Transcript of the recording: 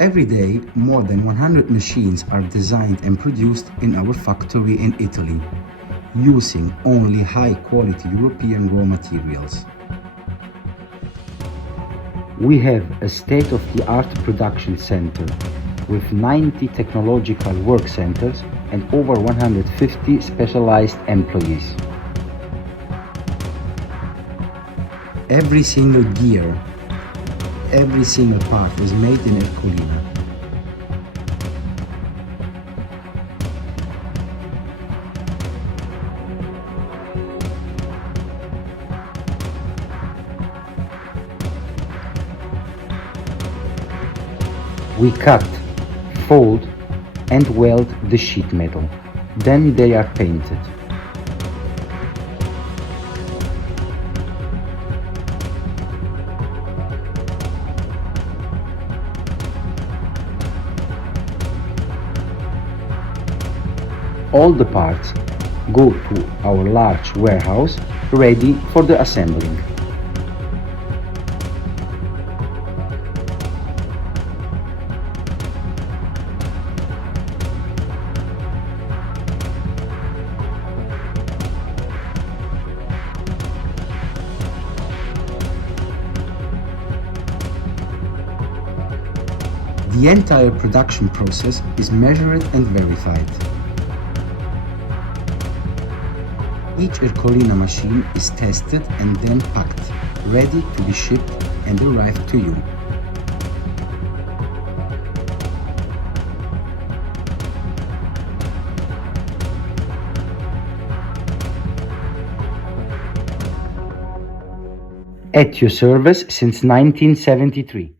Every day, more than 100 machines are designed and produced in our factory in Italy, using only high-quality European raw materials. We have a state-of-the-art production center with 90 technological work centers and over 150 specialized employees. Every single gear, every single part is made in Ercolina. We cut, fold and weld the sheet metal. Then they are painted. All the parts go to our large warehouse ready for the assembling. The entire production process is measured and verified. Each Ercolina machine is tested and then packed, ready to be shipped and arrive to you. At your service since 1973.